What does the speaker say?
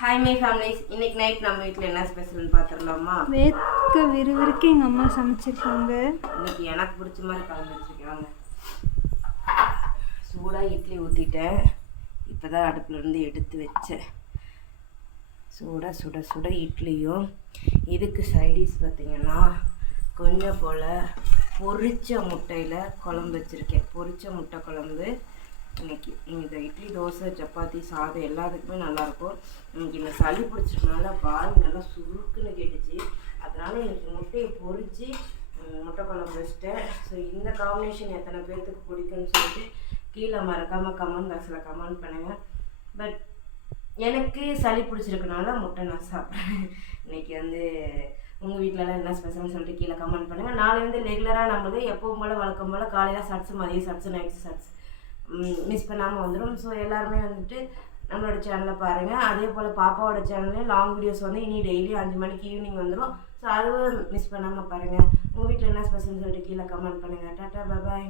Hi my families, இன்னைக்கு night நம்ம வீட்டில் என்ன ஸ்பெஷல்னு பார்த்துடலாமா? வேர்க்க விறுவிறுக்கு எங்கள் அம்மா சமைச்சிருக்காங்க. இன்னைக்கு எனக்கு பிடிச்ச மாதிரி கலந்து வச்சுருக்காங்க. சூடாக இட்லி ஊற்றிட்டேன். இப்போ தான் அடுப்புலேருந்து எடுத்து வச்சேன். சுட சுட சுட இட்லியும் இதுக்கு சைடிஷ் பார்த்திங்கன்னா கொஞ்சம் போல் பொரிச்ச முட்டையில் குழம்பு வச்சுருக்கேன். பொரிச்ச முட்டை குழம்பு. இன்றைக்கி இந்த இட்லி, தோசை, சப்பாத்தி, சாதம் எல்லாத்துக்குமே நல்லாயிருக்கும். இன்றைக்கி இந்த சளி பிடிச்சதுனால வாய் நல்லா சுருக்குன்னு கேட்டுச்சு. அதனால் இன்றைக்கி முட்டையை பொரித்து முட்டை குழம்பு வச்சுட்டேன். ஸோ இந்த காம்பினேஷன் எத்தனை பேர்த்துக்கு பிடிக்குன்னு சொல்லிட்டு கீழே மறக்காமல் கமெண்ட் பாக்ஸில் கமெண்ட் பண்ணுங்கள். பட் எனக்கு சளி பிடிச்சிருக்கனால முட்டை நான் சாப்பிட்றேன். இன்றைக்கி உங்கள் வீட்டிலலாம் என்ன ஸ்பெஷல்னு சொல்லிட்டு கீழே கமெண்ட் பண்ணுங்கள். நாளைக்கு ரெகுலராக நம்மளது எப்பவும் போல் வழக்கம் போல் காலையில் சட்ஸ், மதியம் சட்ஸ், நைட்டு சட்ஸ் மிஸ் பண்ணாமல் வந்துடும். ஸோ எல்லாருமே நம்மளோட சேனலை பாருங்கள். அதே போல் பாப்பாவோட சேனல்லையும் லாங் வீடியோஸ் இனி டெய்லி 5 மணிக்கு ஈவினிங் வந்துடும். ஸோ அதுவும் மிஸ் பண்ணாமல் பாருங்கள். உங்கள் வீட்டில் என்ன ஸ்பெஷல்னு சொல்லிட்டு கீழே கமெண்ட் பண்ணுங்கள். டாட்டா, பாய்.